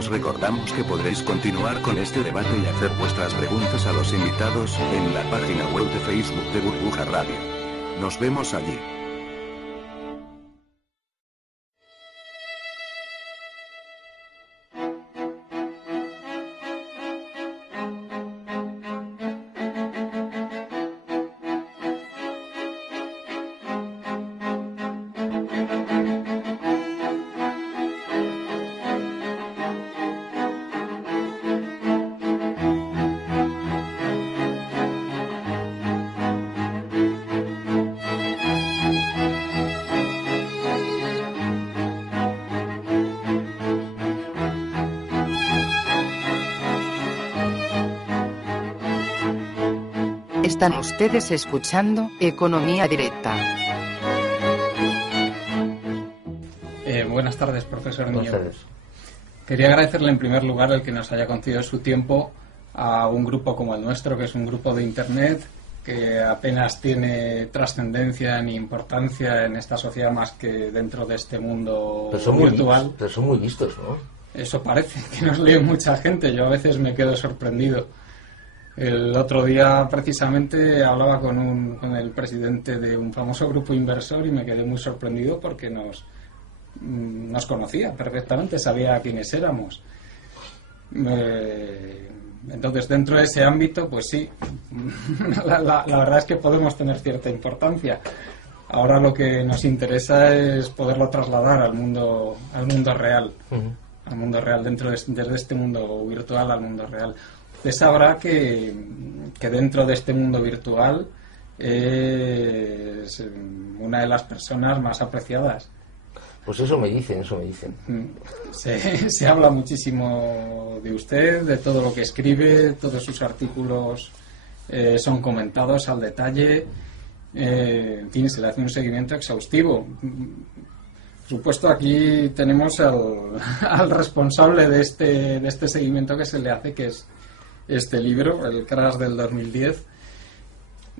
Os recordamos que podréis continuar con este debate y hacer vuestras preguntas a los invitados en la página web de Facebook de Burbuja Radio. Nos vemos allí. Están ustedes escuchando Economía Directa. Buenas tardes, profesor Niño. Buenas tardes. Quería agradecerle en primer lugar el que nos haya concedido su tiempo a un grupo como el nuestro, que es un grupo de Internet que apenas tiene trascendencia ni importancia en esta sociedad más que dentro de este mundo virtual. Pero son muy vistos, ¿no? Eso parece, que nos lee mucha gente. Yo a veces me quedo sorprendido. El otro día precisamente hablaba con el presidente de un famoso grupo inversor y me quedé muy sorprendido porque nos conocía perfectamente, sabía quiénes éramos. Entonces, dentro de ese ámbito, pues sí, la verdad es que podemos tener cierta importancia. Ahora lo que nos interesa es poderlo trasladar al mundo real, al mundo real, desde este mundo virtual al mundo real. Usted sabrá que dentro de este mundo virtual es una de las personas más apreciadas. Pues eso me dicen. Se habla muchísimo de usted, de todo lo que escribe, todos sus artículos son comentados al detalle. Se le hace un seguimiento exhaustivo. Por supuesto, aquí tenemos al responsable de este seguimiento que se le hace, que es este libro, el Crash del 2010,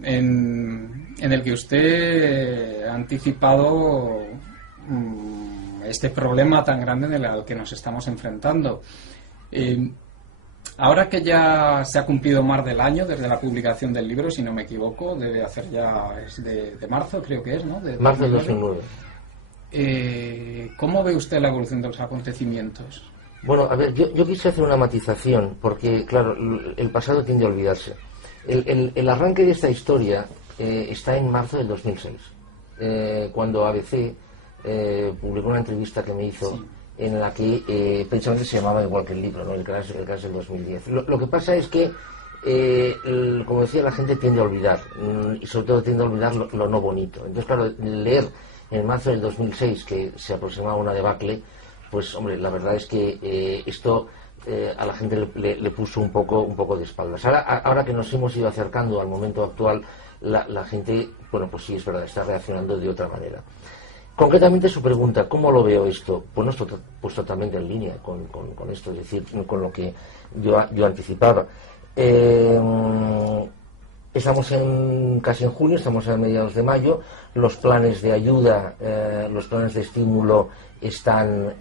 en el que usted ha anticipado este problema tan grande al que nos estamos enfrentando. Ahora que ya se ha cumplido más del año desde la publicación del libro, si no me equivoco, debe hacer ya, es de marzo, creo que es, ¿no? De marzo del 2009. ¿Cómo ve usted la evolución de los acontecimientos? Bueno, a ver, yo quise hacer una matización, porque, claro, el pasado tiende a olvidarse. El arranque de esta historia está en marzo del 2006, cuando ABC publicó una entrevista que me hizo, sí, en la que precisamente se llamaba igual que el libro, ¿no? El Crash del 2010. Lo que pasa es que, como decía, la gente tiende a olvidar, y sobre todo tiende a olvidar lo no bonito. Entonces, claro, leer en marzo del 2006 que se aproximaba una debacle, pues hombre, la verdad es que esto a la gente le puso un poco de espaldas. Ahora que nos hemos ido acercando al momento actual, la gente, bueno, pues sí, es verdad, está reaccionando de otra manera. Concretamente su pregunta, ¿cómo lo veo esto? Pues totalmente en línea con esto, es decir, con lo que yo anticipaba. Estamos casi en junio, estamos a mediados de mayo, los planes de ayuda, los planes de estímulo están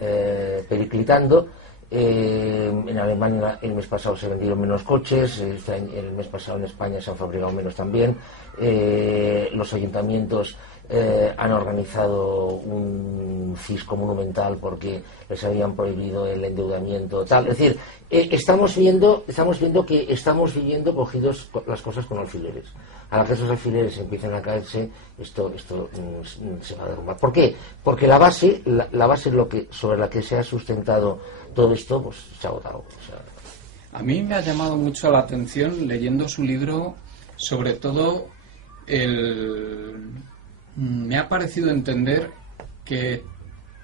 periclitando. En Alemania el mes pasado se vendieron menos coches, el mes pasado en España se han fabricado menos también. Los ayuntamientos han organizado un cisco monumental porque les habían prohibido el endeudamiento, tal. Es decir, estamos viendo que estamos viviendo cogidos las cosas con alfileres. A la que esos alfileres empiezan a caerse, esto se va a derrumbar. ¿Por qué? Porque la base sobre la que se ha sustentado todo esto, pues se ha agotado. O sea, a mí me ha llamado mucho la atención leyendo su libro, sobre todo me ha parecido entender que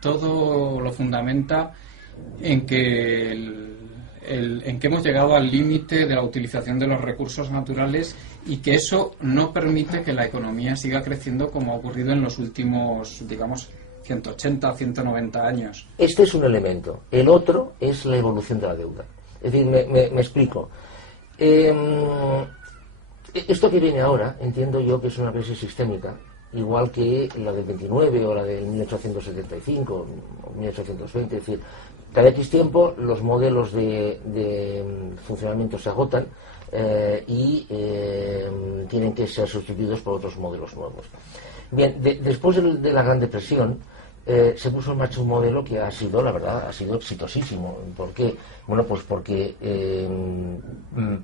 todo lo fundamenta en que hemos llegado al límite de la utilización de los recursos naturales y que eso no permite que la economía siga creciendo como ha ocurrido en los últimos, digamos, 180 o 190 años. Este es un elemento. El otro es la evolución de la deuda. Es decir, me explico. Esto que viene ahora, entiendo yo que es una crisis sistémica, igual que la del 29 o la del 1875 o 1820, es decir, Cada X tiempo los modelos de funcionamiento se agotan y tienen que ser sustituidos por otros modelos nuevos. Bien, después de la Gran Depresión se puso en marcha un modelo que ha sido, la verdad, ha sido exitosísimo. ¿Por qué? Bueno, pues porque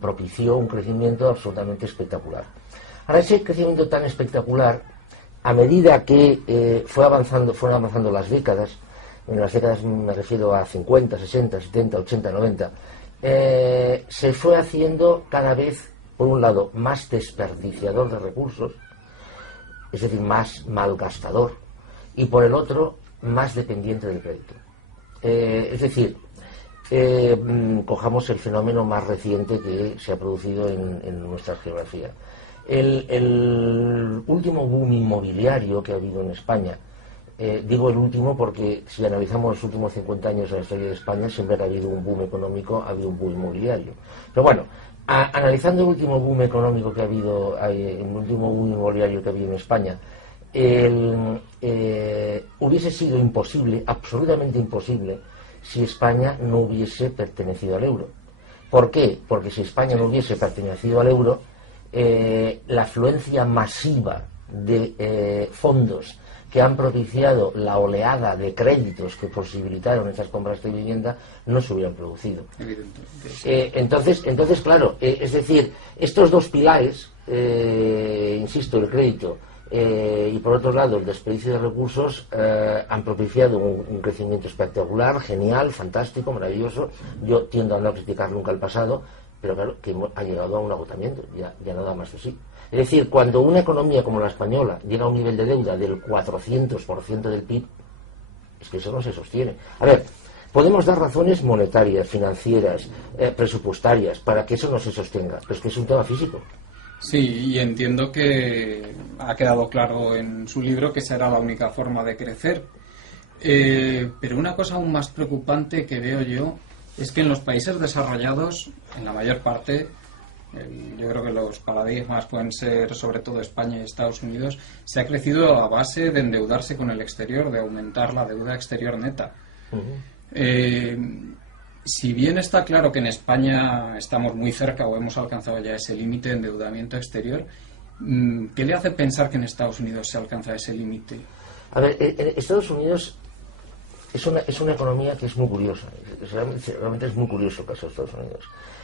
propició un crecimiento absolutamente espectacular. Ahora, ese crecimiento tan espectacular, a medida que fueron avanzando las décadas, en las décadas me refiero a 50, 60, 70, 80, 90, se fue haciendo cada vez, por un lado, más desperdiciador de recursos, es decir, más malgastador, y por el otro, más dependiente del crédito. Es decir, cojamos el fenómeno más reciente que se ha producido en nuestra geografía. El último boom inmobiliario que ha habido en España, digo el último porque si analizamos los últimos 50 años de la historia de España, siempre que ha habido un boom económico, ha habido un boom inmobiliario. Pero bueno, analizando el último boom económico que ha habido, el último boom inmobiliario que ha habido en España, hubiese sido imposible, absolutamente imposible, si España no hubiese pertenecido al euro. ¿Por qué? Porque si España no hubiese pertenecido al euro, la afluencia masiva de fondos que han propiciado la oleada de créditos que posibilitaron estas compras de vivienda no se hubieran producido. Entonces, claro, es decir, estos dos pilares, insisto, el crédito y por otro lado el desperdicio de recursos, han propiciado un crecimiento espectacular, genial, fantástico, maravilloso. Yo tiendo a no criticar nunca el pasado, pero claro, que ha llegado a un agotamiento, ya nada más que sí. Es decir, cuando una economía como la española llega a un nivel de deuda del 400% del PIB, es que eso no se sostiene. A ver, podemos dar razones monetarias, financieras, presupuestarias, para que eso no se sostenga, pero es que es un tema físico. Sí, y entiendo que ha quedado claro en su libro que esa era la única forma de crecer. Pero una cosa aún más preocupante que veo yo es que en los países desarrollados, en la mayor parte, yo creo que los paradigmas pueden ser sobre todo España y Estados Unidos, se ha crecido a base de endeudarse con el exterior, de aumentar la deuda exterior neta. Si bien está claro que en España estamos muy cerca o hemos alcanzado ya ese límite de endeudamiento exterior, ¿qué le hace pensar que en Estados Unidos se alcanza ese límite? A ver, en Estados Unidos es una economía que es muy curiosa. Realmente es muy curioso el caso de Estados Unidos.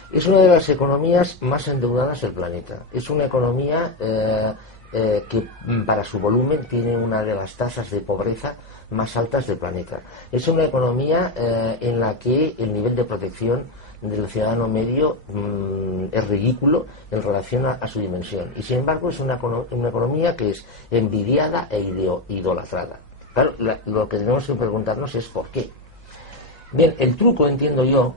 Es una de las economías más endeudadas del planeta. Es una economía que para su volumen tiene una de las tasas de pobreza más altas del planeta. Es una economía en la que el nivel de protección del ciudadano medio es ridículo en relación a su dimensión. Y sin embargo es una economía que es envidiada e idolatrada. Claro, lo que tenemos que preguntarnos es ¿por qué? Bien, el truco, entiendo yo,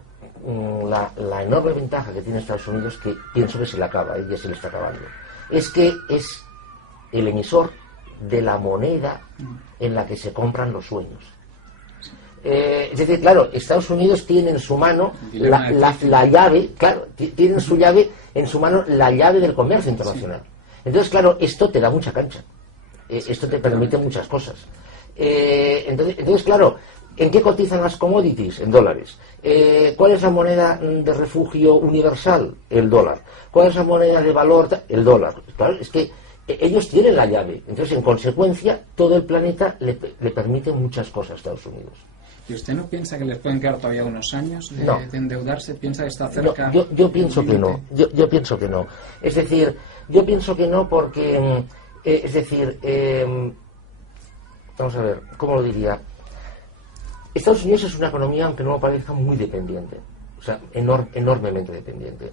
la enorme ventaja que tiene Estados Unidos, que pienso que se le acaba, y ya se le está acabando, es que es el emisor de la moneda en la que se compran los sueños. Es decir, claro, Estados Unidos tiene en su mano la llave, claro, tiene en su llave, en su mano la llave del comercio internacional. Entonces, claro, esto te da mucha cancha. Esto te permite muchas cosas. Entonces, claro, ¿en qué cotizan las commodities? En dólares. ¿Cuál es la moneda de refugio universal? El dólar. ¿Cuál es la moneda de valor? El dólar. Claro, es que ellos tienen la llave. Entonces, en consecuencia, todo el planeta le permite muchas cosas a Estados Unidos. ¿Y usted no piensa que les pueden quedar todavía unos años de endeudarse? ¿Piensa que está cerca? No, yo pienso que no. Yo pienso que no. Es decir, yo pienso que no porque... vamos a ver, ¿cómo lo diría? Estados Unidos es una economía, aunque no lo parezca, muy dependiente. O sea, enormemente dependiente.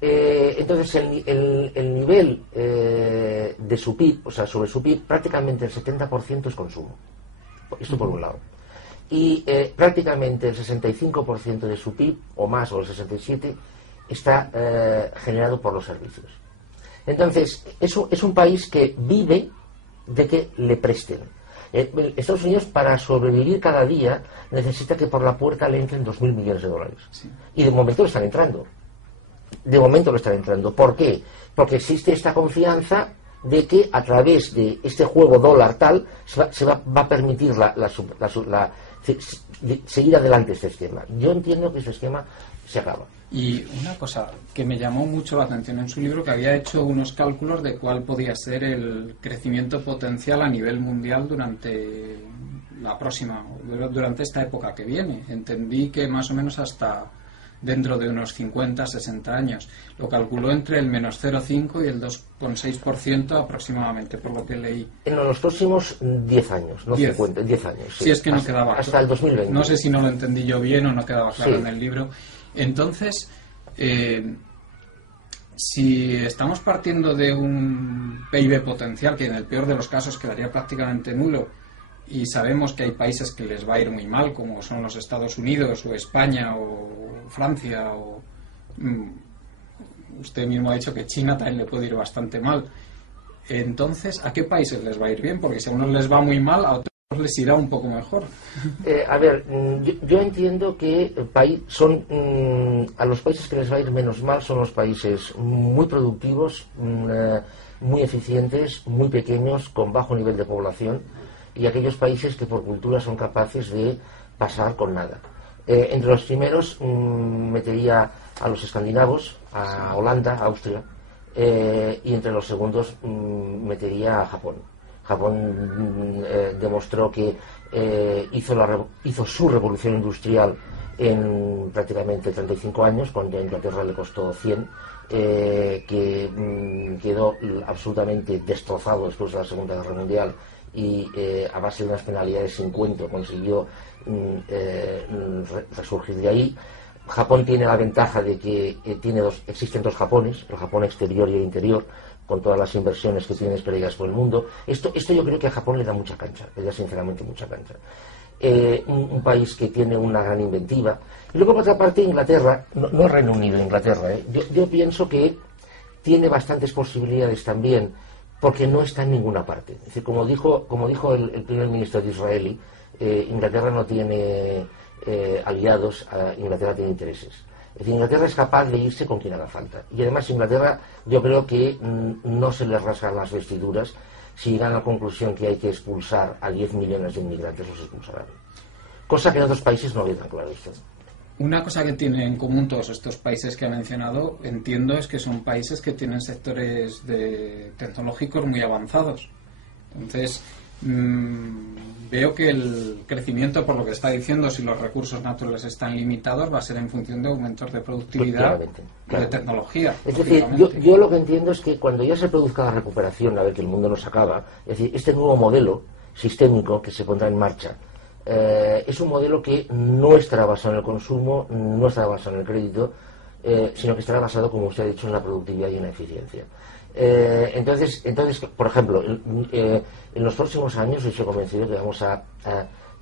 Entonces, el nivel de su PIB, o sea, sobre su PIB, prácticamente el 70% es consumo. Esto por un lado. Y prácticamente el 65% de su PIB, o más, o el 67%, está generado por los servicios. Entonces, eso es un país que vive de que le presten. Estados Unidos, para sobrevivir cada día, necesita que por la puerta le entren 2.000 millones de dólares. Sí. Y de momento lo están entrando. ¿Por qué? Porque existe esta confianza de que a través de este juego dólar tal se va a permitir seguir adelante este esquema. Yo entiendo que este esquema se acaba. Y una cosa que me llamó mucho la atención en su libro, que había hecho unos cálculos de cuál podía ser el crecimiento potencial a nivel mundial durante esta época que viene. Entendí que más o menos hasta dentro de unos 50, 60 años. Lo calculó entre el menos 0,5 y el 2,6% aproximadamente, por lo que leí. En los próximos 10 años, no 50, 10 años. Sí. Sí, es que no quedaba hasta el 2020. No sé si no lo entendí yo bien o no quedaba claro sí. en el libro. Entonces, si estamos partiendo de un PIB potencial que en el peor de los casos quedaría prácticamente nulo, y sabemos que hay países que les va a ir muy mal, como son los Estados Unidos o España o Francia, o usted mismo ha dicho que China también le puede ir bastante mal. Entonces, ¿a qué países les va a ir bien? Porque si a unos les va muy mal, a otros les irá un poco mejor. A ver, yo entiendo que a los países que les va a ir menos mal son los países muy productivos, muy eficientes, muy pequeños, con bajo nivel de población, y aquellos países que por cultura son capaces de pasar con nada. Entre los primeros metería a los escandinavos, a Holanda, a Austria, y entre los segundos metería a Japón. Japón demostró que hizo su revolución industrial en prácticamente 35 años, cuando a Inglaterra le costó 100, que quedó absolutamente destrozado después de la Segunda Guerra Mundial, y a base de unas penalidades sin cuento consiguió resurgir de ahí. Japón tiene la ventaja de que existen dos Japones, el Japón exterior y el interior, con todas las inversiones que tiene desplegadas por el mundo. Esto yo creo que a Japón le da mucha cancha, le da sinceramente mucha cancha. Un país que tiene una gran inventiva. Y luego, por otra parte, Inglaterra, no Reino Unido, Inglaterra, yo pienso que tiene bastantes posibilidades también, porque no está en ninguna parte. Es decir, como dijo el primer ministro de Israel, Inglaterra no tiene aliados, Inglaterra tiene intereses. Es decir, Inglaterra es capaz de irse con quien haga falta. Y además Inglaterra, yo creo que no se les rasgan las vestiduras. Si llegan a la conclusión que hay que expulsar a 10 millones de inmigrantes, los expulsarán. Cosa que en otros países no ve tan claro esto. Una cosa que tienen en común todos estos países que ha mencionado, entiendo, es que son países que tienen sectores tecnológicos muy avanzados. Entonces, veo que el crecimiento, por lo que está diciendo, si los recursos naturales están limitados, va a ser en función de aumentos de productividad y de tecnología. Es decir, yo lo que entiendo es que cuando ya se produzca la recuperación, a ver que el mundo no se acaba, es decir, este nuevo modelo sistémico que se pondrá en marcha, es un modelo que no estará basado en el consumo, no estará basado en el crédito, sino que estará basado, como usted ha dicho, en la productividad y en la eficiencia. Entonces, por ejemplo, en los próximos años estoy convencido que vamos a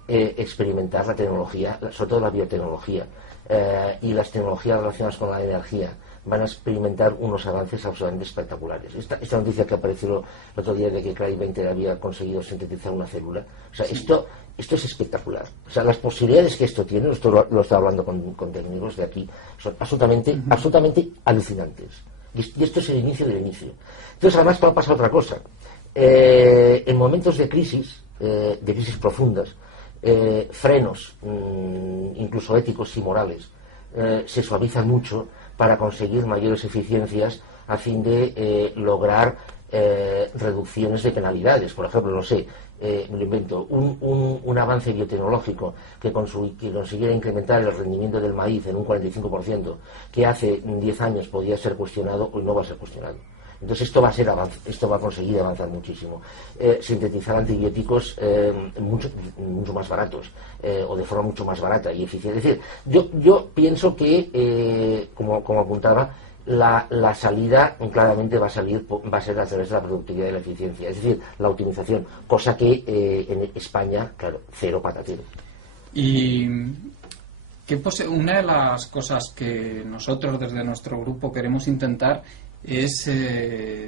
experimentar la tecnología, sobre todo la biotecnología, y las tecnologías relacionadas con la energía van a experimentar unos avances absolutamente espectaculares. Esta noticia que apareció el otro día de que Craig Venter había conseguido sintetizar una célula, o sea, esto es espectacular. O sea, las posibilidades que esto tiene, esto lo estoy hablando con técnicos de aquí, son absolutamente alucinantes. Y esto es el inicio del inicio. Entonces, además, va a pasar otra cosa. En momentos de crisis profundas, frenos, incluso éticos y morales, se suavizan mucho para conseguir mayores eficiencias a fin de lograr reducciones de penalidades. Por ejemplo, no sé, me lo invento, un avance biotecnológico que consiguiera incrementar el rendimiento del maíz en un 45%, que hace 10 años podía ser cuestionado, hoy no va a ser cuestionado. Entonces esto va a conseguir avanzar muchísimo. Sintetizar antibióticos mucho más baratos, o de forma mucho más barata y eficiente. Es decir, yo pienso que, como apuntaba, la salida claramente va a ser a través de la productividad y la eficiencia, es decir, la optimización, cosa que en España, claro, cero patatero. Y una de las cosas que nosotros desde nuestro grupo queremos intentar es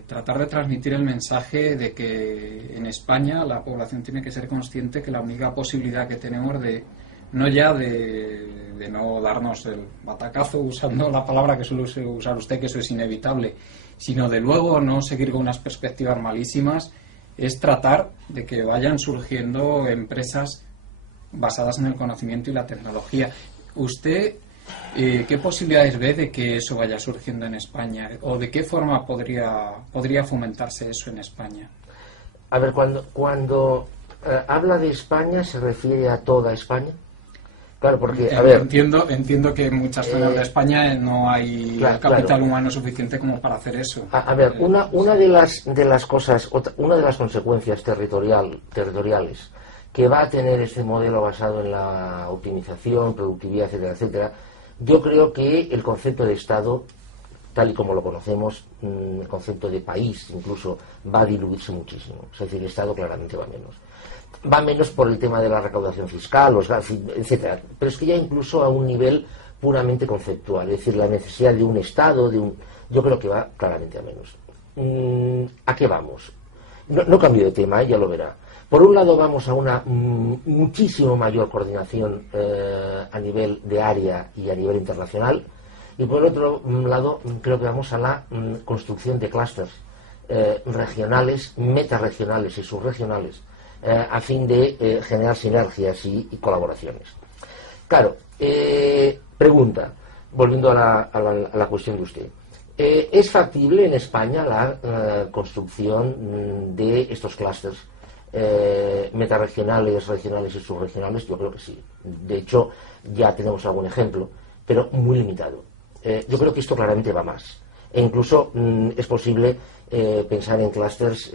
tratar de transmitir el mensaje de que en España la población tiene que ser consciente que la única posibilidad que tenemos de no darnos el batacazo, usando la palabra que suele usar usted, que eso es inevitable, sino de luego no seguir con unas perspectivas malísimas, es tratar de que vayan surgiendo empresas basadas en el conocimiento y la tecnología. ¿Usted qué posibilidades ve de que eso vaya surgiendo en España? ¿O de qué forma podría fomentarse eso en España? A ver, cuando habla de España, ¿se refiere a toda España? Claro, porque, a ver... Entiendo que en muchas zonas de España no hay capital humano suficiente como para hacer eso. A ver, una de las cosas, una de las consecuencias territoriales que va a tener este modelo basado en la optimización, productividad, etcétera, etcétera, yo creo que el concepto de Estado, tal y como lo conocemos, el concepto de país incluso, va a diluirse muchísimo. Es decir, el Estado claramente va menos. Va menos por el tema de la recaudación fiscal, los gastos, etcétera. Pero es que ya incluso a un nivel puramente conceptual, es decir, la necesidad de un Estado, yo creo que va claramente a menos. ¿A qué vamos? No cambio de tema, ya lo verá. Por un lado vamos a una muchísimo mayor coordinación a nivel de área y a nivel internacional, y por el otro lado creo que vamos a la construcción de clústeres regionales, metarregionales y subregionales, a fin de generar sinergias y colaboraciones. Claro, pregunta, volviendo a la cuestión de usted. ¿Es factible en España la construcción de estos clústeres metarregionales, regionales y subregionales? Yo creo que sí. De hecho, ya tenemos algún ejemplo, pero muy limitado. Yo creo que esto claramente va más. E incluso es posible pensar en clústeres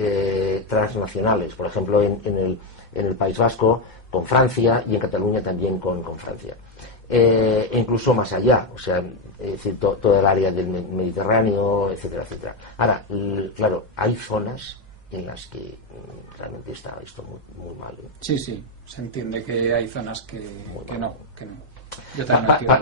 transnacionales, por ejemplo en el País Vasco con Francia y en Cataluña también con Francia. E incluso más allá, o sea, es decir, toda el área del Mediterráneo, etcétera, etcétera. Ahora, claro, hay zonas en las que realmente está esto muy mal. Sí, se entiende que hay zonas que no. Yo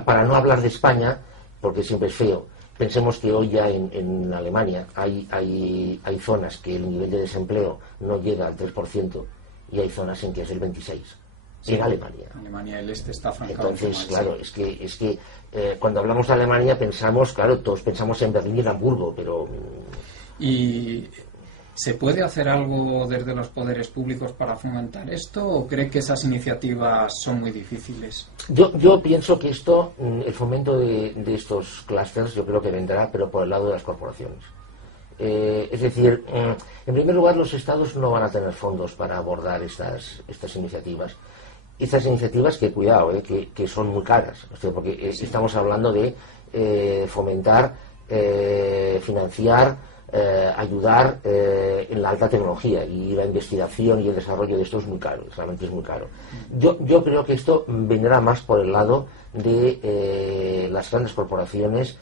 para no hablar de España, porque siempre es feo, pensemos que hoy ya en Alemania hay zonas que el nivel de desempleo no llega al 3% y hay zonas en que es el 26%. Sí, en Alemania. Alemania del Este está francamente Entonces, mal, claro, sí. es que cuando hablamos de Alemania pensamos, claro, todos pensamos en Berlín y en Hamburgo, pero... ¿Y se puede hacer algo desde los poderes públicos para fomentar esto o cree que esas iniciativas son muy difíciles? Yo pienso que esto, el fomento de estos clústeres, yo creo que vendrá, pero por el lado de las corporaciones. Es decir, en primer lugar, los estados no van a tener fondos para abordar estas iniciativas. Estas iniciativas que, cuidado, que son muy caras, o sea, porque estamos hablando de fomentar, financiar, ayudar en la alta tecnología, y la investigación y el desarrollo de esto es muy caro, realmente es muy caro. Yo creo que esto vendrá más por el lado de las grandes corporaciones,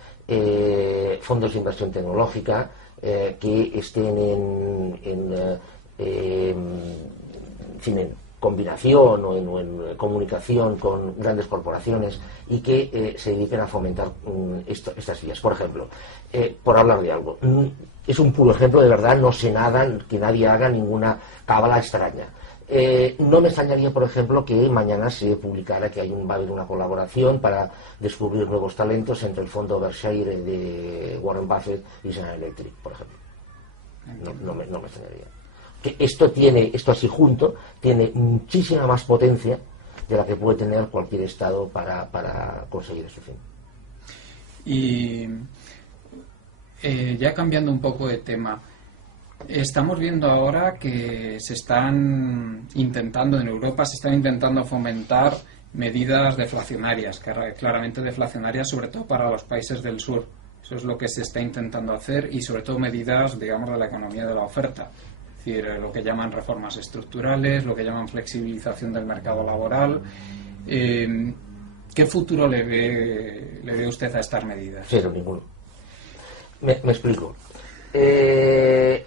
fondos de inversión tecnológica que estén en combinación o en comunicación con grandes corporaciones y que se dediquen a fomentar estas vías. Por ejemplo, por hablar de algo, es un puro ejemplo, de verdad, no sé nada, que nadie haga ninguna cábala extraña. No me extrañaría, por ejemplo, que mañana se publicara que va a haber una colaboración para descubrir nuevos talentos entre el fondo Berkshire de Warren Buffett y General Electric, por ejemplo. No me extrañaría. Que esto así junto tiene muchísima más potencia de la que puede tener cualquier Estado para conseguir ese fin. Y ya cambiando un poco de tema, estamos viendo ahora que se están intentando fomentar medidas deflacionarias, claramente deflacionarias, sobre todo para los países del sur. Eso es lo que se está intentando hacer, y sobre todo medidas, digamos, de la economía de la oferta. Es decir, lo que llaman reformas estructurales, lo que llaman flexibilización del mercado laboral. ¿Qué futuro le ve usted a estas medidas? Cero, ninguno. Me explico.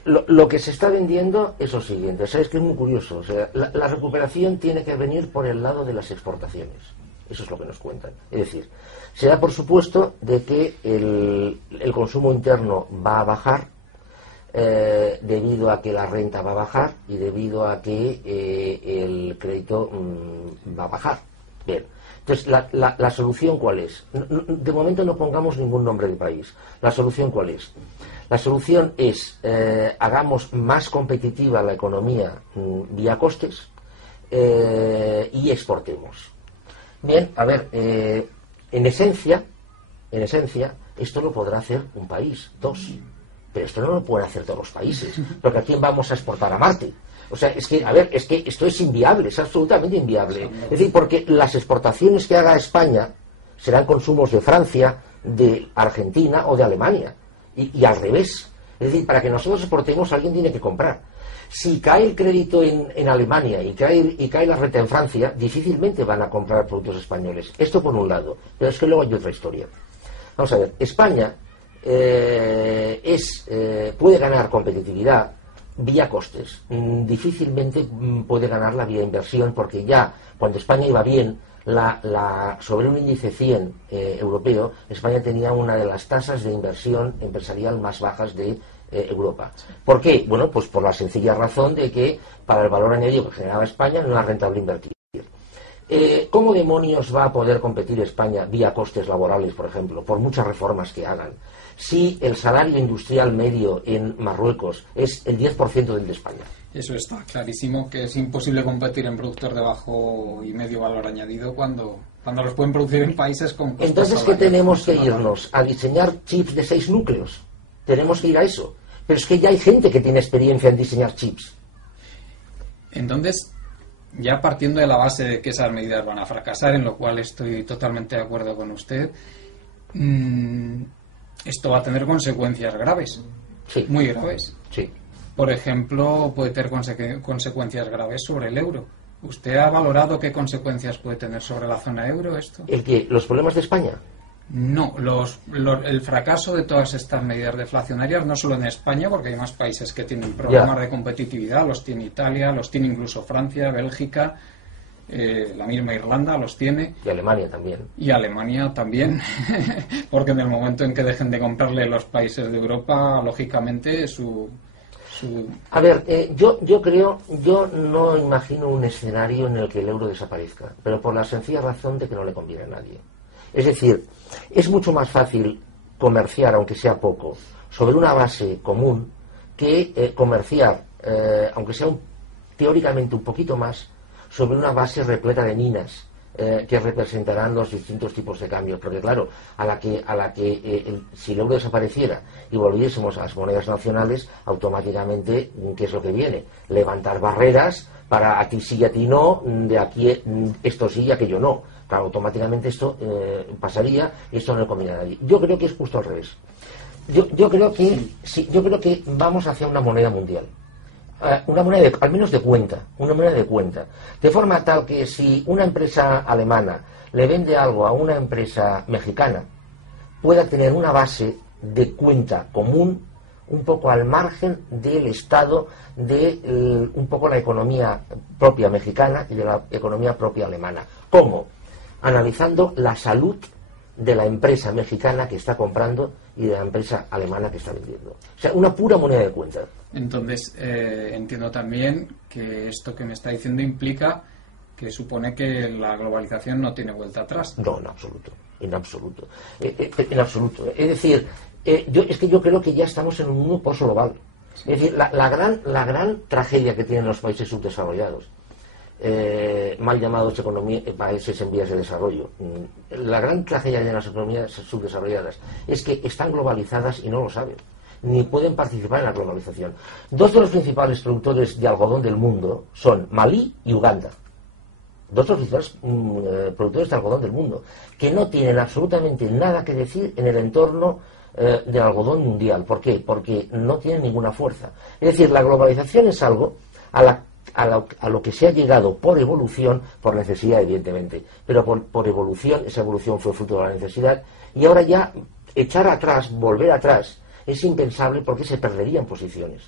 Lo que se está vendiendo es lo siguiente. ¿Sabes qué es muy curioso? O sea, la recuperación tiene que venir por el lado de las exportaciones. Eso es lo que nos cuentan. Es decir, se da por supuesto de que el consumo interno va a bajar, debido a que la renta va a bajar y debido a que el crédito va a bajar. Bien, Entonces, la solución ¿cuál es? De momento no pongamos ningún nombre de país. ¿La solución cuál es? La solución es hagamos más competitiva la economía vía costes y exportemos. Bien, a ver, en esencia, esto lo podrá hacer un país, dos, pero esto no lo pueden hacer todos los países, porque ¿a quién vamos a exportar a Marte? O sea, es que esto es inviable, es absolutamente inviable. Es decir, porque las exportaciones que haga España serán consumos de Francia, de Argentina o de Alemania, y al revés. Es decir, para que nosotros exportemos, alguien tiene que comprar. Si cae el crédito en Alemania y cae la renta en Francia, difícilmente van a comprar productos españoles. Esto por un lado, pero es que luego hay otra historia. Vamos a ver, España puede ganar competitividad vía costes. Difícilmente puede ganar la vía inversión, porque ya cuando España iba bien, sobre un índice 100 europeo, España tenía una de las tasas de inversión empresarial más bajas de Europa. ¿Por qué? Bueno, pues por la sencilla razón de que para el valor añadido que generaba España no era rentable invertir. ¿Cómo demonios va a poder competir España vía costes laborales, por ejemplo, por muchas reformas que hagan, si el salario industrial medio en Marruecos es el 10% del de España? Eso está clarísimo, que es imposible competir en productos de bajo y medio valor añadido cuando los pueden producir en países con costes. Entonces, ¿qué tenemos que irnos? ¿A diseñar chips de 6 núcleos? Tenemos que ir a eso. Pero es que ya hay gente que tiene experiencia en diseñar chips. Entonces, ya partiendo de la base de que esas medidas van a fracasar, en lo cual estoy totalmente de acuerdo con usted, esto va a tener consecuencias graves. Sí. Muy graves. Sí. Por ejemplo, puede tener consecuencias graves sobre el euro. ¿Usted ha valorado qué consecuencias puede tener sobre la zona euro esto? ¿El qué? ¿Los problemas de España? No, el fracaso de todas estas medidas deflacionarias, no solo en España, porque hay más países que tienen problemas de competitividad, los tiene Italia, los tiene incluso Francia, Bélgica, la misma Irlanda los tiene. Y Alemania también. Y Alemania también, porque en el momento en que dejen de comprarle los países de Europa, lógicamente A ver, yo no imagino un escenario en el que el euro desaparezca, pero por la sencilla razón de que no le conviene a nadie. Es decir, es mucho más fácil comerciar, aunque sea poco, sobre una base común, que comerciar, aunque sea teóricamente un poquito más, sobre una base repleta de minas que representarán los distintos tipos de cambios. Porque claro, si el euro desapareciera y volviésemos a las monedas nacionales, automáticamente, ¿qué es lo que viene? Levantar barreras para a ti sí y a ti no, de aquí esto sí y aquello no. Claro, automáticamente esto pasaría y esto no le conviene a nadie. Yo creo que es justo al revés. Yo creo que vamos hacia una moneda mundial. Una moneda al menos de cuenta, una moneda de cuenta, de forma tal que si una empresa alemana le vende algo a una empresa mexicana, pueda tener una base de cuenta común un poco al margen del estado de un poco la economía propia mexicana y de la economía propia alemana. ¿Cómo? Analizando la salud de la empresa mexicana que está comprando y de la empresa alemana que está vendiendo. O sea, una pura moneda de cuenta. Entonces, entiendo también que esto que me está diciendo implica que supone que la globalización no tiene vuelta atrás. No, en absoluto. En absoluto. En absoluto. Es decir, yo creo que ya estamos en un mundo postglobal. Sí. Es decir, la gran tragedia que tienen los países subdesarrollados, mal llamados países en vías de desarrollo, la gran tragedia de las economías subdesarrolladas es que están globalizadas y no lo saben, ni pueden participar en la globalización. Dos de los principales productores de algodón del mundo son Malí y Uganda. Dos de los principales productores de algodón del mundo, que no tienen absolutamente nada que decir en el entorno del algodón mundial. ¿Por qué? Porque no tienen ninguna fuerza. Es decir, la globalización es algo a lo que se ha llegado por evolución, por necesidad evidentemente, pero por evolución. Esa evolución fue fruto de la necesidad, y ahora ya echar atrás, volver atrás, es impensable porque se perderían posiciones.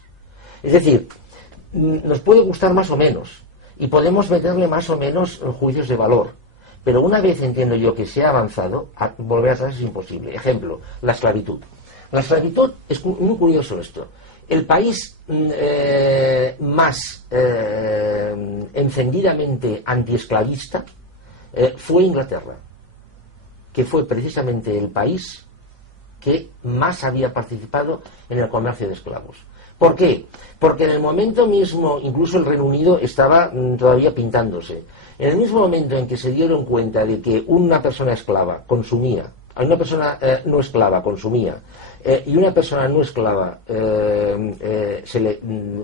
Es decir, nos puede gustar más o menos y podemos meterle más o menos juicios de valor, pero una vez entiendo yo que se ha avanzado, volver atrás es imposible. Ejemplo, la esclavitud. La esclavitud, es muy curioso esto. El país más encendidamente antiesclavista fue Inglaterra, que fue precisamente el país que más había participado en el comercio de esclavos. ¿Por qué? Porque en el momento mismo, incluso el Reino Unido estaba todavía pintándose. En el mismo momento en que se dieron cuenta de que una persona esclava consumía, una persona no esclava consumía, y una persona no esclava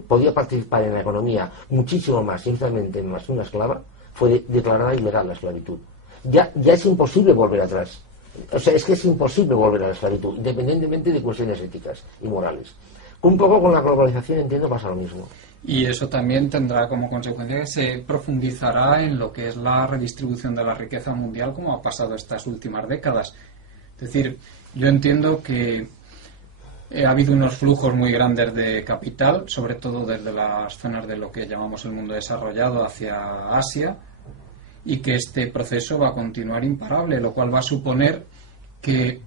podía participar en la economía muchísimo más, infinitamente más que una esclava, fue declarada ilegal la esclavitud. Ya es imposible volver atrás. O sea, es que es imposible volver a la esclavitud, independientemente de cuestiones éticas y morales. Un poco con la globalización, entiendo, pasa lo mismo. Y eso también tendrá como consecuencia que se profundizará en lo que es la redistribución de la riqueza mundial, como ha pasado estas últimas décadas. Es decir, yo entiendo que ha habido unos flujos muy grandes de capital, sobre todo desde las zonas de lo que llamamos el mundo desarrollado hacia Asia, y que este proceso va a continuar imparable, lo cual va a suponer que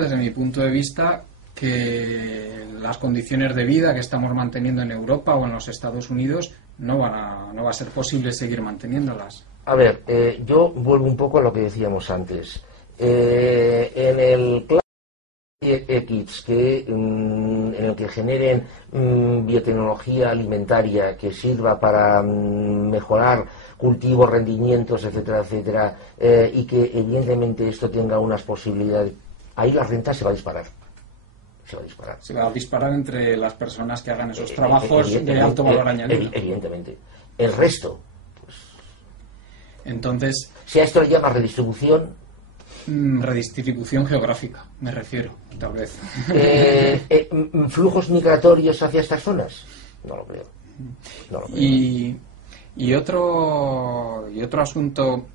desde mi punto de vista que las condiciones de vida que estamos manteniendo en Europa o en los Estados Unidos no va a ser posible seguir manteniéndolas. A ver, yo vuelvo un poco a lo que decíamos antes. En el X en el que generen biotecnología alimentaria que sirva para mejorar cultivos, rendimientos, etcétera, etcétera, y que evidentemente esto tenga unas posibilidades, ahí la renta se va a disparar. Se va a disparar entre las personas que hagan esos trabajos de alto valor añadido. Evidentemente. El resto, pues, entonces, si a esto le llama redistribución, redistribución geográfica, me refiero, tal vez. ¿Flujos migratorios hacia estas zonas? No lo creo. Y otro asunto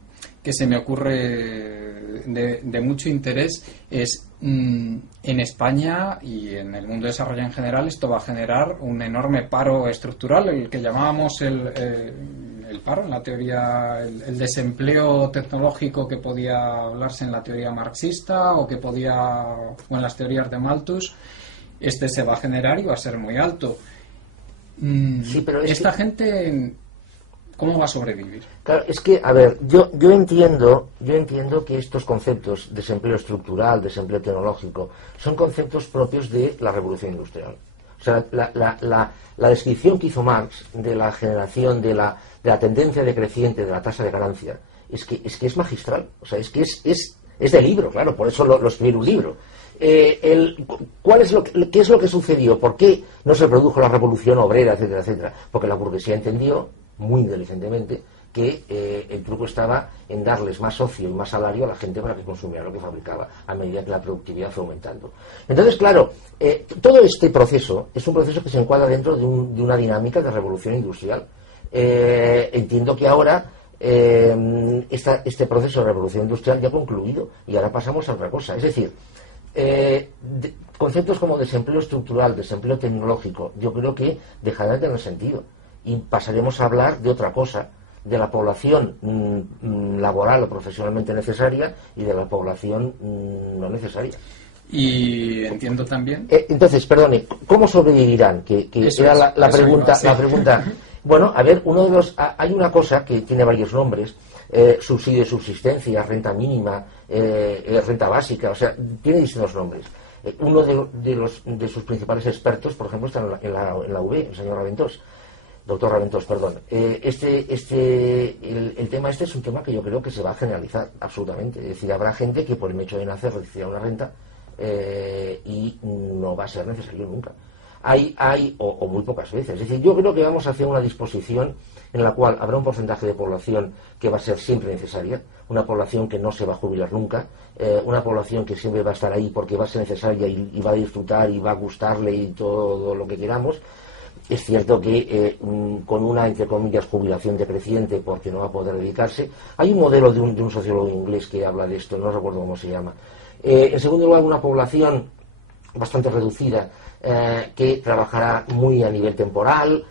que se me ocurre de mucho interés es en España y en el mundo desarrollado en general esto va a generar un enorme paro estructural, el que llamábamos el paro en la teoría, el desempleo tecnológico que podía hablarse en la teoría marxista o en las teorías de Malthus. Este se va a generar y va a ser muy alto. Sí, pero esta gente, ¿cómo va a sobrevivir? Claro, es que, a ver, yo entiendo que estos conceptos, desempleo estructural, desempleo tecnológico, son conceptos propios de la revolución industrial. O sea, la descripción que hizo Marx de la generación de la tendencia decreciente de la tasa de ganancia es que es magistral. O sea, es que es de libro, claro, por eso lo escribí en un libro. ¿Qué es lo que sucedió? ¿Por qué no se produjo la revolución obrera, etcétera, etcétera? Porque la burguesía entendió, muy inteligentemente, que el truco estaba en darles más ocio y más salario a la gente para que consumiera lo que fabricaba, a medida que la productividad fue aumentando. Entonces, claro, todo este proceso es un proceso que se encuadra dentro de una dinámica de revolución industrial. Entiendo que ahora este proceso de revolución industrial ya ha concluido y ahora pasamos a otra cosa. Es decir, conceptos como desempleo estructural, desempleo tecnológico, yo creo que dejarán de tener sentido y pasaremos a hablar de otra cosa, de la población laboral o profesionalmente necesaria y de la población no necesaria. Y entiendo también. Entonces, perdone, ¿cómo sobrevivirán? Que era la pregunta. Bueno, a ver, hay una cosa que tiene varios nombres, subsidio de subsistencia, renta mínima, renta básica, o sea, tiene distintos nombres. Uno de sus principales expertos, por ejemplo, está en la UB, el señor Raventós. Doctor Raventós, perdón. El tema es un tema que yo creo que se va a generalizar absolutamente. Es decir, habrá gente que por el hecho de nacer recibirá una renta y no va a ser necesario nunca. O muy pocas veces. Es decir, yo creo que vamos hacia una disposición en la cual habrá un porcentaje de población que va a ser siempre necesaria, una población que no se va a jubilar nunca, una población que siempre va a estar ahí porque va a ser necesaria y va a disfrutar y va a gustarle y todo lo que queramos. Es cierto que con una, entre comillas, jubilación decreciente porque no va a poder dedicarse. Hay un modelo de un sociólogo inglés que habla de esto, no recuerdo cómo se llama. En segundo lugar, una población bastante reducida que trabajará muy a nivel temporal,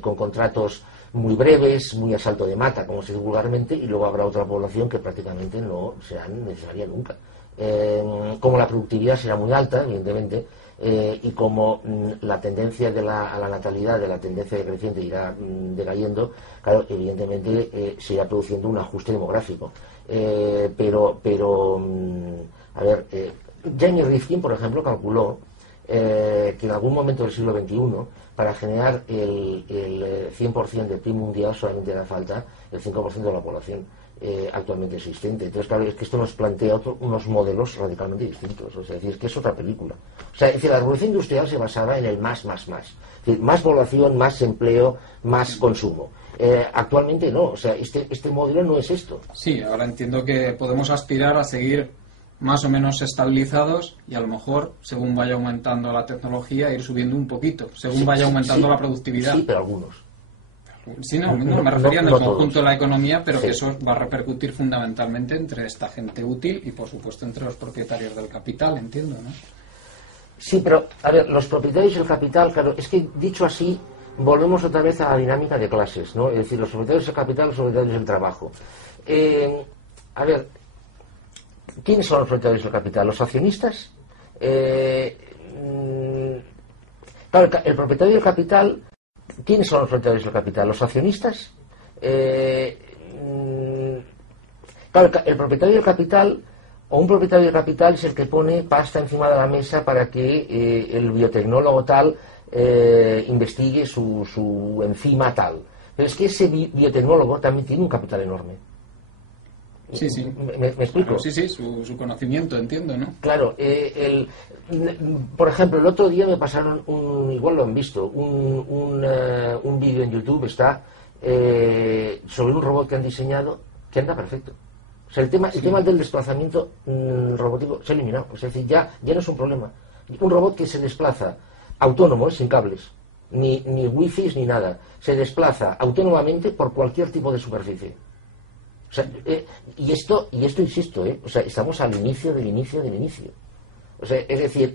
con contratos muy breves, muy a salto de mata, como se dice vulgarmente, y luego habrá otra población que prácticamente no será necesaria nunca. como la productividad será muy alta, evidentemente, y como la tendencia a la natalidad, de la tendencia decreciente irá decayendo, claro, evidentemente se irá produciendo un ajuste demográfico. A ver, Jamie Rifkin, por ejemplo, calculó que en algún momento del siglo XXI, para generar el 100% del PIB mundial, solamente hará falta el 5% de la población actualmente existente. Entonces, claro, es que esto nos plantea unos modelos radicalmente distintos. O sea, es decir, es que es otra película. O sea, es decir, la revolución industrial se basaba en el más. Es decir, más población, más empleo, más consumo. Actualmente no. O sea, este modelo no es esto. Sí, ahora entiendo que podemos aspirar a seguir más o menos estabilizados y a lo mejor, según vaya aumentando la tecnología, ir subiendo un poquito, según vaya aumentando la productividad. Sí, pero algunos. Sí, no me refería en el conjunto todos. de la economía, pero que eso va a repercutir fundamentalmente entre esta gente útil y, por supuesto, entre los propietarios del capital, entiendo, ¿no? Sí, pero, a ver, los propietarios del capital, claro, es que dicho así, volvemos otra vez a la dinámica de clases, ¿no? Es decir, los propietarios del capital, los propietarios del trabajo. A ver, ¿quiénes son los propietarios del capital? ¿Los accionistas? Claro, el propietario del capital... ¿Quiénes son los propietarios del capital? ¿Los accionistas? Claro, el propietario del capital o un propietario del capital es el que pone pasta encima de la mesa para que el biotecnólogo tal investigue su enzima tal. Pero es que ese biotecnólogo también tiene un capital enorme. Sí. ¿Me explico? Claro, sí, su conocimiento, entiendo, ¿no? Claro, por ejemplo, el otro día me pasaron, igual lo han visto, un vídeo en YouTube, está sobre un robot que han diseñado que anda perfecto. O sea, el tema del desplazamiento robótico se ha eliminado. Es decir, ya no es un problema. Un robot que se desplaza autónomo, sin cables, ni wifi ni nada, se desplaza autónomamente por cualquier tipo de superficie. O sea, y esto insisto, o sea, estamos al inicio del inicio. O sea, es decir,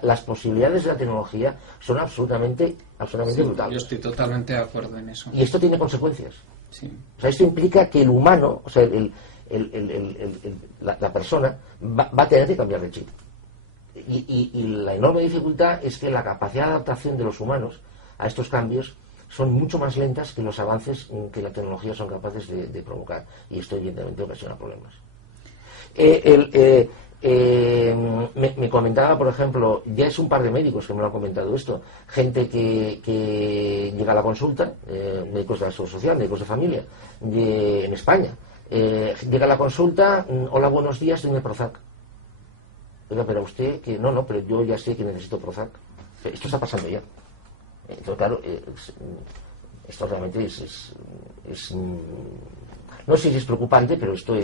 las posibilidades de la tecnología son absolutamente brutales. Yo estoy totalmente de acuerdo en eso. Y esto tiene consecuencias. Sí. O sea, esto implica que el humano, o sea, la persona va a tener que cambiar de chip. Y la enorme dificultad es que la capacidad de adaptación de los humanos a estos cambios son mucho más lentas que los avances que la tecnología son capaces de provocar, y esto evidentemente ocasiona problemas. Me comentaba, por ejemplo, ya es un par de médicos que me lo han comentado esto, gente que llega a la consulta, médicos de la seguridad social, médicos de familia, en España, llega a la consulta, hola, buenos días, tiene Prozac. Oiga, pero usted, que no, pero yo ya sé que necesito Prozac. Esto está pasando ya. Entonces, claro, esto realmente no sé si es preocupante, pero esto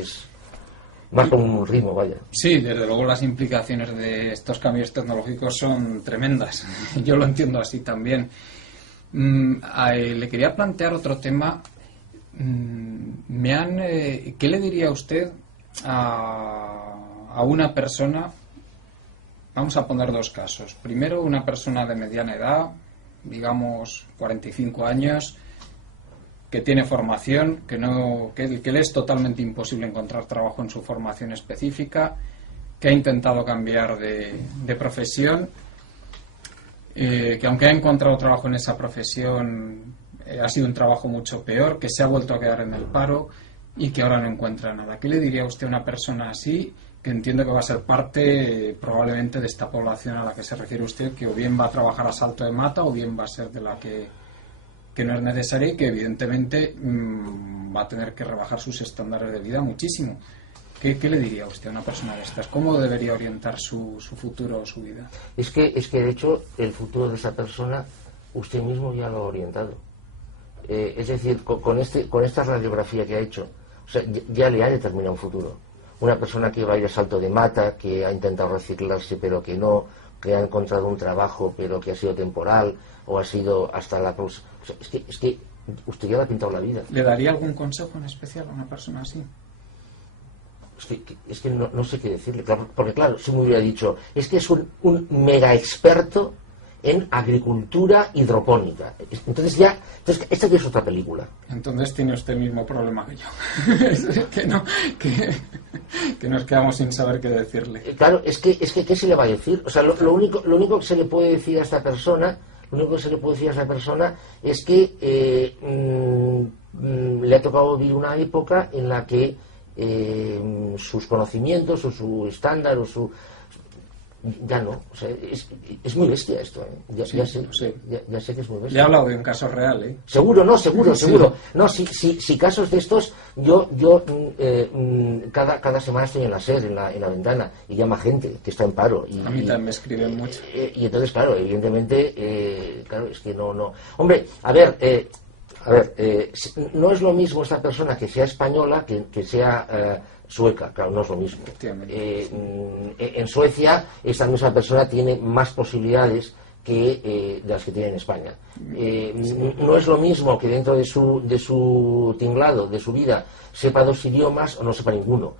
va con un ritmo, vaya. Sí, desde luego las implicaciones de estos cambios tecnológicos son tremendas. Yo lo entiendo así también. Le quería plantear otro tema. ¿Qué le diría usted a una persona? Vamos a poner dos casos. Primero, una persona de mediana edad, digamos 45 años, que tiene formación, que le es totalmente imposible encontrar trabajo en su formación específica, que ha intentado cambiar de profesión, que aunque ha encontrado trabajo en esa profesión, ha sido un trabajo mucho peor, que se ha vuelto a quedar en el paro y que ahora no encuentra nada. ¿Qué le diría usted a una persona así, que entiendo que va a ser parte probablemente de esta población a la que se refiere usted, que o bien va a trabajar a salto de mata o bien va a ser de la que no es necesaria y que evidentemente va a tener que rebajar sus estándares de vida muchísimo? ¿Qué le diría usted a una persona de estas? ¿Cómo debería orientar su futuro o su vida? Es que de hecho el futuro de esa persona usted mismo ya lo ha orientado. Es decir, con esta radiografía que ha hecho, o sea, ya le ha determinado un futuro. Una persona que va a ir a salto de mata, que ha intentado reciclarse pero que no, que ha encontrado un trabajo pero que ha sido temporal o ha sido hasta la... O sea, es que usted ya le ha pintado la vida. ¿Le daría algún consejo en especial a una persona así? Es que no sé qué decirle, claro, porque claro, si me hubiera dicho, es que es un mega experto en agricultura hidropónica. Entonces esta ya es otra película. Entonces tiene usted el mismo problema que yo. que nos quedamos sin saber qué decirle. Claro, es que ¿qué se le va a decir? O sea, lo único que se le puede decir a esta persona, es que le ha tocado vivir una época en la que sus conocimientos o su estándar o su... Ya no, o sea, es muy bestia esto, ¿eh? Ya sé que es muy bestia. Le he hablado de un caso real, ¿eh? Seguro. No, si casos de estos, yo cada semana estoy en la SER, en la ventana, y llama gente que está en paro. A mí también me escriben mucho. Y entonces, claro, evidentemente, claro, es que no. Hombre, a ver, no es lo mismo esta persona que sea española que sea sueca, claro, no es lo mismo. En Suecia esta misma persona tiene más posibilidades que de las que tiene en España. No es lo mismo que dentro de su tinglado, de su vida, sepa 2 idiomas o no sepa ninguno.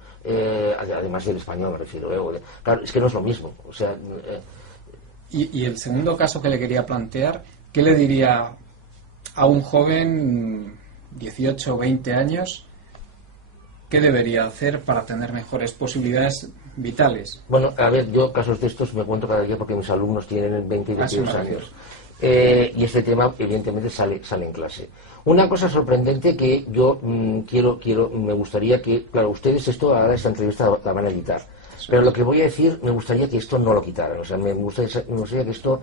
Además del español, me refiero. Claro, es que no es lo mismo. O sea, y el segundo caso que le quería plantear, ¿qué le diría a un joven 18 o 20 años? ¿Qué debería hacer para tener mejores posibilidades vitales? Bueno, a ver, yo casos de estos me cuento cada día porque mis alumnos tienen 20 y 22 años. Y este tema, evidentemente, sale en clase. Una cosa sorprendente que yo me gustaría que... Claro, ustedes ahora esta entrevista la van a editar. Sí. Pero lo que voy a decir, me gustaría que esto no lo quitaran. O sea, me gustaría que esto...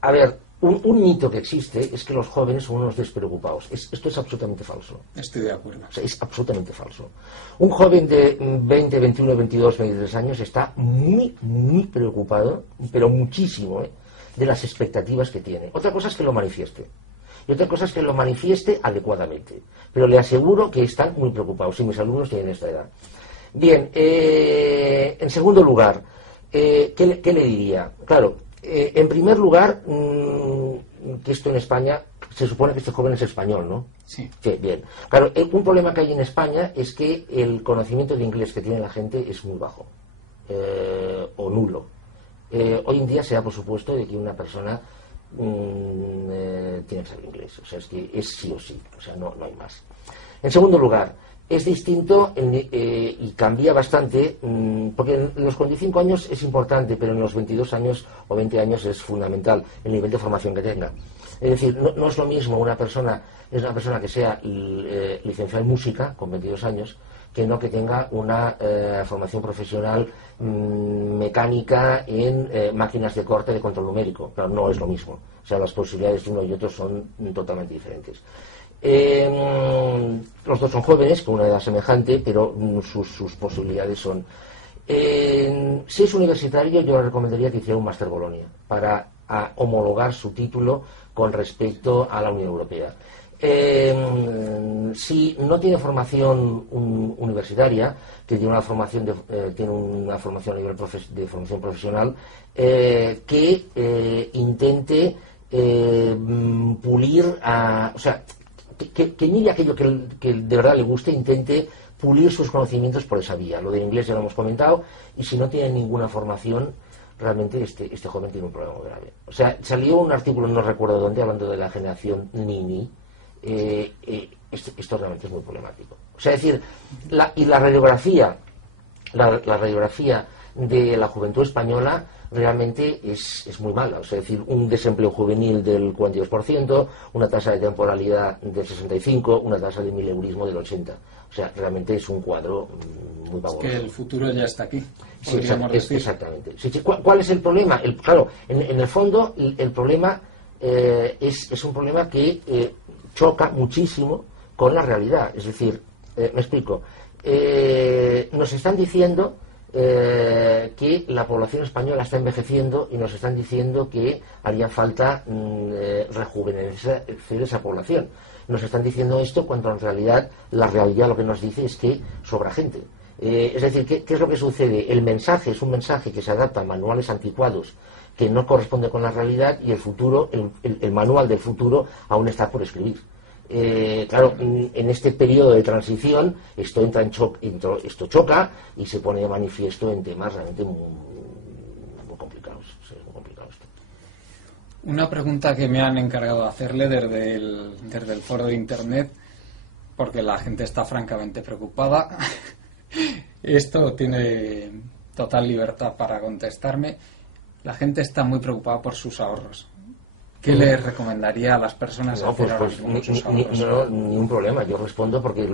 a ver... Un mito que existe es que los jóvenes son unos despreocupados. Esto es absolutamente falso. Estoy de acuerdo. O sea, es absolutamente falso. Un joven de 20, 21, 22, 23 años está muy, muy preocupado, pero muchísimo, de las expectativas que tiene. Otra cosa es que lo manifieste. Y otra cosa es que lo manifieste adecuadamente. Pero le aseguro que están muy preocupados. Y mis alumnos tienen esta edad. Bien, en segundo lugar, ¿qué le diría? Claro, en primer lugar, que esto en España, se supone que este joven es español, ¿no? Sí. Sí, bien. Claro, un problema que hay en España es que el conocimiento de inglés que tiene la gente es muy bajo, o nulo. Hoy en día se da por supuesto de que una persona tiene que saber inglés, o sea, es que es sí o sí, o sea, no hay más. En segundo lugar, es distinto y cambia bastante, porque en los 45 años es importante, pero en los 22 años o 20 años es fundamental el nivel de formación que tenga. Es decir, no es lo mismo una persona que sea licenciada en música con 22 años que no que tenga una formación profesional mecánica en máquinas de corte de control numérico. Claro, no es lo mismo. O sea, las posibilidades de uno y otro son totalmente diferentes. Los dos son jóvenes, con una edad semejante, pero sus posibilidades son... si es universitario, yo le recomendaría que hiciera un Máster Bolonia para homologar su título con respecto a la Unión Europea. Si no tiene formación universitaria, que tiene una formación a nivel de formación profesional, que intente pulir o sea, que mire aquello que de verdad le guste, intente pulir sus conocimientos por esa vía. Lo del inglés ya lo hemos comentado, y si no tiene ninguna formación, realmente este joven tiene un problema muy grave. O sea, salió un artículo, no recuerdo dónde, hablando de la generación Nini. Esto realmente es muy problemático. O sea, es decir, la radiografía de la juventud española realmente es muy mala. O sea, es decir, un desempleo juvenil del 42%, una tasa de temporalidad del 65%, una tasa de mileurismo del 80%. O sea, realmente es un cuadro muy pavoroso. Es que el futuro ya está aquí. Sí, exactamente. Sí, ¿cuál es el problema? Claro, en el fondo, el problema es un problema que choca muchísimo con la realidad. Es decir, me explico. Nos están diciendo que la población española está envejeciendo y nos están diciendo que haría falta rejuvenecer esa población. Nos están diciendo esto cuando en realidad la realidad lo que nos dice es que sobra gente. Es decir, ¿qué es lo que sucede? El mensaje es un mensaje que se adapta a manuales anticuados que no corresponde con la realidad, y el futuro, el manual del futuro aún está por escribir. Claro, en este periodo de transición esto choca y se pone de manifiesto en temas realmente muy complicados. O sea, es muy complicado esto. Una pregunta que me han encargado de hacerle desde el foro de Internet, porque la gente está francamente preocupada. Esto tiene total libertad para contestarme. La gente está muy preocupada por sus ahorros. ¿Qué le recomendaría a las personas hacer ahora mismo con sus ahorros? Ni un problema. Yo respondo porque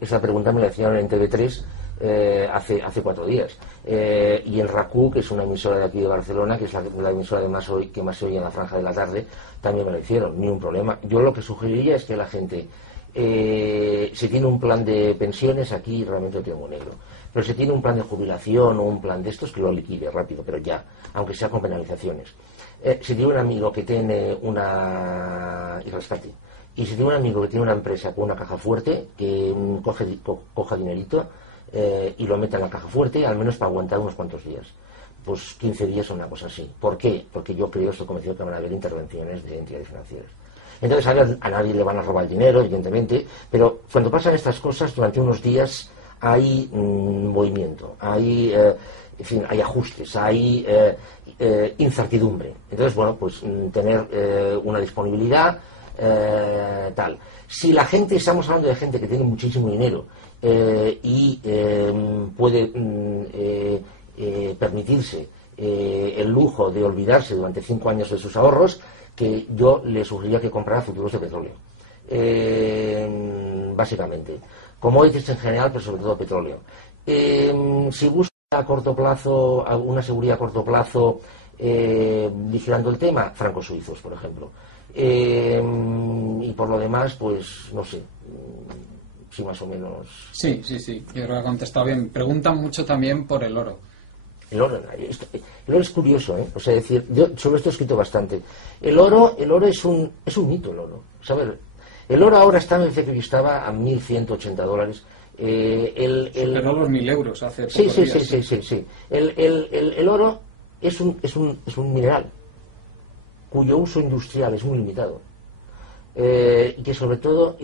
esa pregunta me la hicieron en TV3 hace 4 días. Y en RACU, que es una emisora de aquí de Barcelona, que es la emisora que más se oye en la franja de la tarde, también me lo hicieron. Ni un problema. Yo lo que sugeriría es que la gente, si tiene un plan de pensiones, aquí realmente lo tengo muy negro. Pero si tiene un plan de jubilación o un plan de estos, que lo liquide rápido, pero ya, aunque sea con penalizaciones. Si tiene un amigo que tiene y si tiene un amigo que tiene una empresa con una caja fuerte, que coja dinerito y lo meta en la caja fuerte, al menos para aguantar unos cuantos días. Pues 15 días o una cosa así. ¿Por qué? Porque yo estoy convencido que van a haber intervenciones de entidades financieras. Entonces a nadie le van a robar el dinero, evidentemente, pero cuando pasan estas cosas, durante unos días hay movimiento, hay ajustes, hay incertidumbre. Entonces, bueno, pues tener una disponibilidad tal. Si la gente, estamos hablando de gente que tiene muchísimo dinero y puede permitirse el lujo de olvidarse durante 5 años de sus ahorros, que yo le sugeriría que comprara futuros de petróleo. Básicamente. Commodities en general, pero sobre todo petróleo. Si busca a corto plazo, alguna seguridad a corto plazo, vigilando el tema, francos suizos, por ejemplo. Y por lo demás, pues, no sé, sí, más o menos. Sí, yo creo que ha contestado bien. Preguntan mucho también por el oro. El oro es curioso, ¿eh? O sea, decir, yo sobre esto he escrito bastante. El oro es un mito, el oro. ¿Sabes? El oro ahora está, me dice que estaba a $1.180. Superó los 1.000 euros hace sí, pocos días. Sí. El oro es un mineral cuyo uso industrial es muy limitado. Y que sobre todo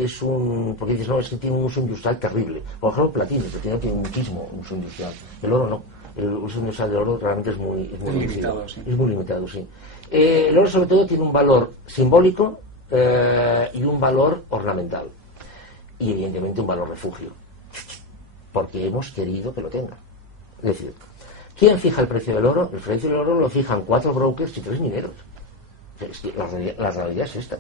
porque dices, no, es que tiene un uso industrial terrible. Por ejemplo, el platino, que tiene muchísimo uso industrial. El oro no. El uso industrial del oro realmente es muy limitado. Sí. Es muy limitado, sí. El oro sobre todo tiene un valor simbólico y un valor ornamental. Y evidentemente un valor refugio. Porque hemos querido que lo tenga. Es decir, ¿quién fija el precio del oro? El precio del oro lo fijan 4 brokers y 3 mineros. Es que la realidad es esta.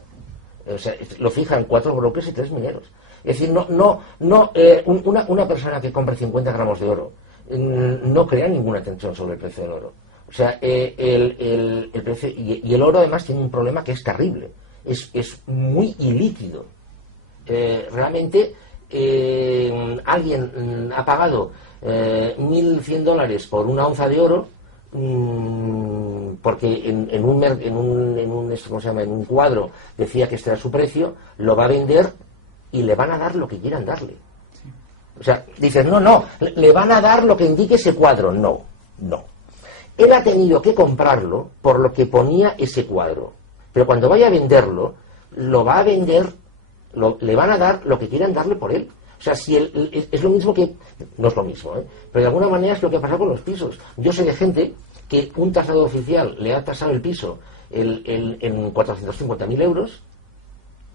O sea, lo fijan 4 brokers y 3 mineros. Es decir, una persona que compre 50 gramos de oro no crea ninguna tensión sobre el precio del oro. O sea, el precio, y el oro además tiene un problema que es terrible. Es muy ilíquido. Realmente alguien ha pagado $1.100 por una onza de oro porque en un cuadro decía que este era su precio, lo va a vender y le van a dar lo que quieran darle. O sea, dices, no, le van a dar lo que indique ese cuadro. No. Él ha tenido que comprarlo por lo que ponía ese cuadro. Pero cuando vaya a venderlo, lo va a vender, le van a dar lo que quieran darle por él. O sea, si es lo mismo que... No es lo mismo, pero de alguna manera es lo que pasa con los pisos. Yo sé de gente que un tasador oficial le ha tasado el piso en 450.000 euros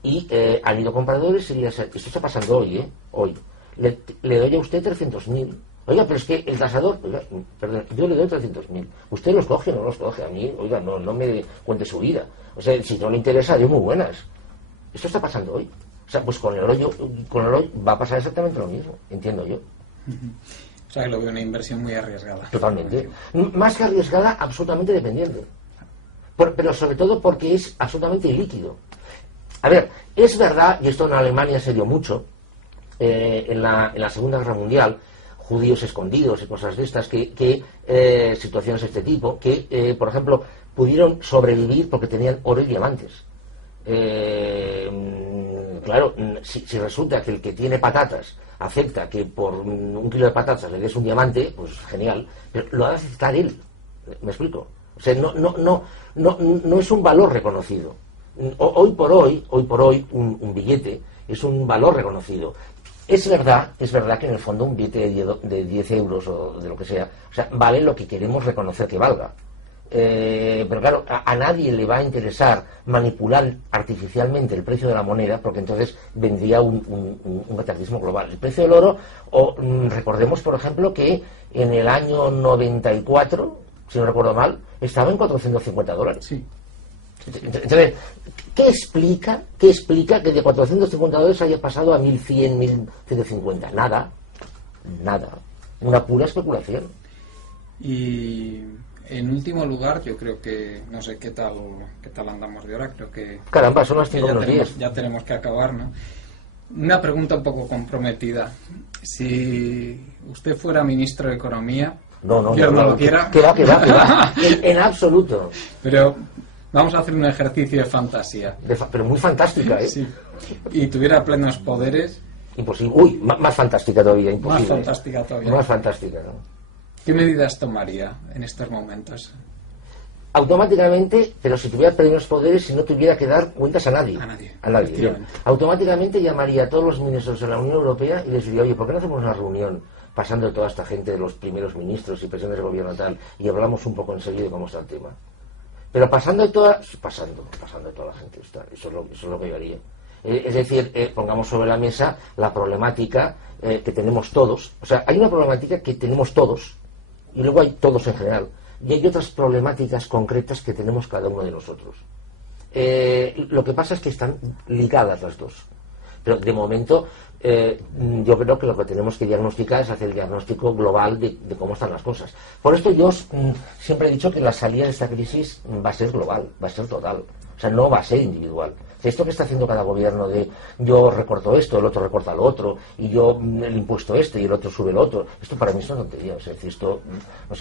y han ido compradores y esto está pasando hoy, hoy. Le doy a usted 300.000. Oiga, pero es que el tasador... Oiga, perdón, yo le doy 300.000. ¿Usted los coge o no los coge? A mí, oiga, no me cuente su vida. O sea, si no le interesa, yo muy buenas. Esto está pasando hoy. O sea, pues con el oro va a pasar exactamente lo mismo, entiendo yo. O sea, que lo veo una inversión muy arriesgada. Totalmente. Más que arriesgada, absolutamente dependiente. Pero sobre todo porque es absolutamente ilíquido. A ver, es verdad, y esto en Alemania se dio mucho, en la Segunda Guerra Mundial, judíos escondidos y cosas de estas, situaciones de este tipo, que, por ejemplo, pudieron sobrevivir porque tenían oro y diamantes. Claro, si resulta que el que tiene patatas acepta que por 1 kilo de patatas le des un diamante, pues genial, pero lo ha de aceptar él. ¿Me explico? O sea, no es un valor reconocido. Hoy por hoy un billete es un valor reconocido. Es verdad que en el fondo un billete de 10 euros o de lo que sea, o sea, vale lo que queremos reconocer que valga. Pero claro, a nadie le va a interesar manipular artificialmente el precio de la moneda, porque entonces vendría un cataclismo global. El precio del oro, recordemos por ejemplo que en el año 94, si no recuerdo mal, estaba en $450. Sí. Entonces, ¿qué explica que de $450 haya pasado a 1.100, 1.150? Nada. Una pura especulación. Y en último lugar, yo creo que, no sé qué tal andamos de hora, creo que... Caramba, son las 5 menos 10. Ya tenemos que acabar, ¿no? Una pregunta un poco comprometida. Si usted fuera ministro de Economía... No, Dios no lo quiera. Que va. En absoluto. Pero vamos a hacer un ejercicio de fantasía. Pero muy fantástica, ¿eh? Sí. Y tuviera plenos poderes... Imposible. Uy, más fantástica todavía, imposible. Más fantástica todavía. Más fantástica, ¿no? ¿Qué medidas tomaría en estos momentos? Automáticamente, pero si tuviera plenos poderes, si no tuviera que dar cuentas a nadie. A nadie. Yo, automáticamente llamaría a todos los ministros de la Unión Europea y les diría, oye, ¿por qué no hacemos una reunión pasando de toda esta gente, de los primeros ministros y presidentes de gobierno tal, y hablamos un poco en serio de cómo está el tema? Pero pasando de toda la gente, eso es lo que yo haría. Es decir, pongamos sobre la mesa la problemática que tenemos todos. O sea, hay una problemática que tenemos todos, y luego hay todos en general, y hay otras problemáticas concretas que tenemos cada uno de nosotros. Lo que pasa es que están ligadas las dos. Pero de momento yo creo que lo que tenemos que diagnosticar es hacer el diagnóstico global de cómo están las cosas. Por esto yo siempre he dicho que la salida de esta crisis va a ser global, va a ser total. O sea, no va a ser individual. Esto que está haciendo cada gobierno de yo recorto esto, el otro recorta lo otro, y yo el impuesto este y el otro sube el otro, esto para mí es una tontería. O sea,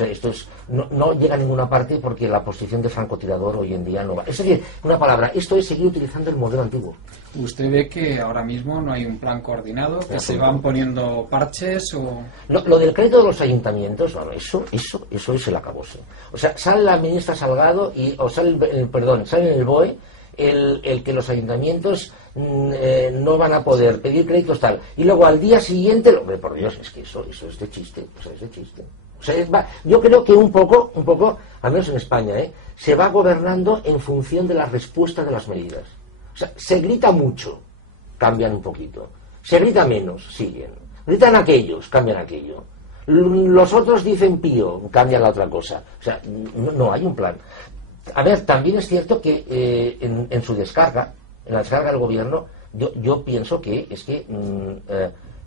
esto no llega a ninguna parte porque la posición de francotirador hoy en día no va. Es decir, una palabra, esto es seguir utilizando el modelo antiguo. ¿Usted ve que ahora mismo no hay un plan coordinado, que se van poniendo parches o...? Lo del crédito de los ayuntamientos, bueno, eso es el acabose. O sea, sale la ministra Salgado sale en el BOE el que los ayuntamientos no van a poder pedir créditos tal, y luego al día siguiente, hombre, por Dios, es que eso es de chiste, O sea, yo creo que un poco, al menos en España, se va gobernando en función de la respuesta de las medidas. O sea, se grita mucho, cambian un poquito. Se grita menos, siguen. Gritan aquellos, cambian aquello. Los otros dicen pío, cambian la otra cosa. O sea, no hay un plan. A ver, también es cierto que en la descarga del gobierno, yo pienso que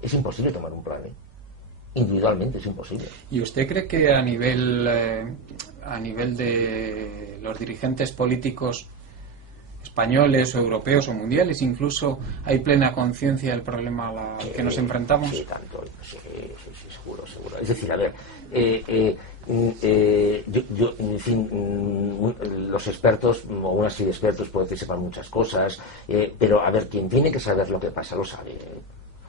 es imposible tomar un plan, individualmente es imposible. ¿Y usted cree que a nivel de los dirigentes políticos españoles o europeos o mundiales incluso hay plena conciencia del problema al que nos enfrentamos? Sí, tanto, sí, seguro. Es decir, a ver, en fin, los expertos, o una serie de expertos pueden que sepan muchas cosas, pero a ver, quien tiene que saber lo que pasa lo sabe.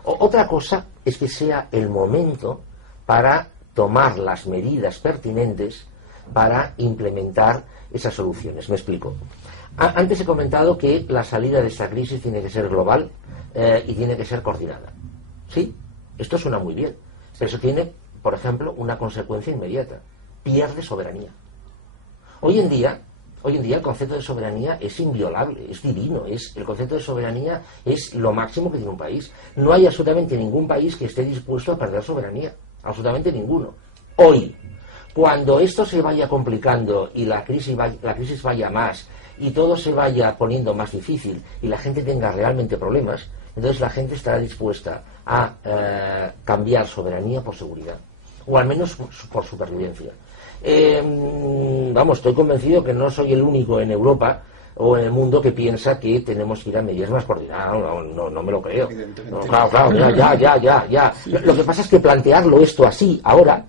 Otra cosa es que sea el momento para tomar las medidas pertinentes para implementar esas soluciones. Me explico. Antes he comentado que la salida de esta crisis tiene que ser global y tiene que ser coordinada. Sí, esto suena muy bien, pero eso tiene, por ejemplo, una consecuencia inmediata. Pierde soberanía. Hoy en día el concepto de soberanía es inviolable, es divino. El concepto de soberanía es lo máximo que tiene un país. No hay absolutamente ningún país que esté dispuesto a perder soberanía. Absolutamente ninguno. Hoy, cuando esto se vaya complicando y la crisis vaya más y todo se vaya poniendo más difícil y la gente tenga realmente problemas, entonces la gente estará dispuesta a cambiar soberanía por seguridad, o al menos por supervivencia. Estoy convencido que no soy el único en Europa o en el mundo que piensa que tenemos que ir a medidas más coordinadas. No me lo creo. No, claro, ya. Lo que pasa es que plantearlo esto así ahora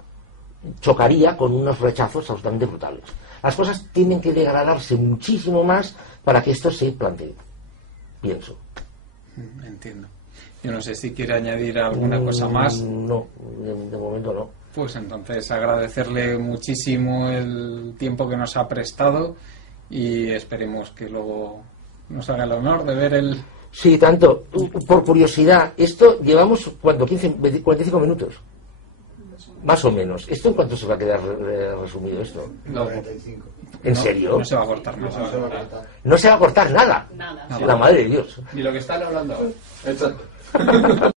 chocaría con unos rechazos absolutamente brutales. Las cosas tienen que degradarse muchísimo más para que esto se plantee, pienso. Entiendo. Yo no sé si quiere añadir alguna cosa más. No, de momento no. Pues entonces agradecerle muchísimo el tiempo que nos ha prestado y esperemos que luego nos haga el honor de ver el... Sí, tanto. Por curiosidad, esto llevamos, ¿cuánto? 45 minutos. Más o menos. ¿Esto en cuánto se va a quedar resumido esto? No, ¿En serio? No se va a cortar, no se va a cortar. No se va a cortar nada. Nada. La madre de Dios. Ni lo que están hablando ahora. Exacto.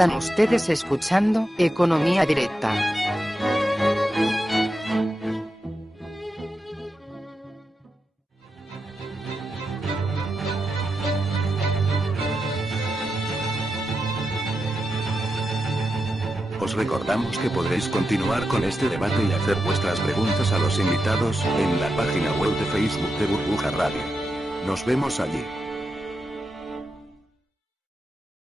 Están ustedes escuchando Economía Directa. Os recordamos que podréis continuar con este debate y hacer vuestras preguntas a los invitados en la página web de Facebook de Burbuja Radio. Nos vemos allí.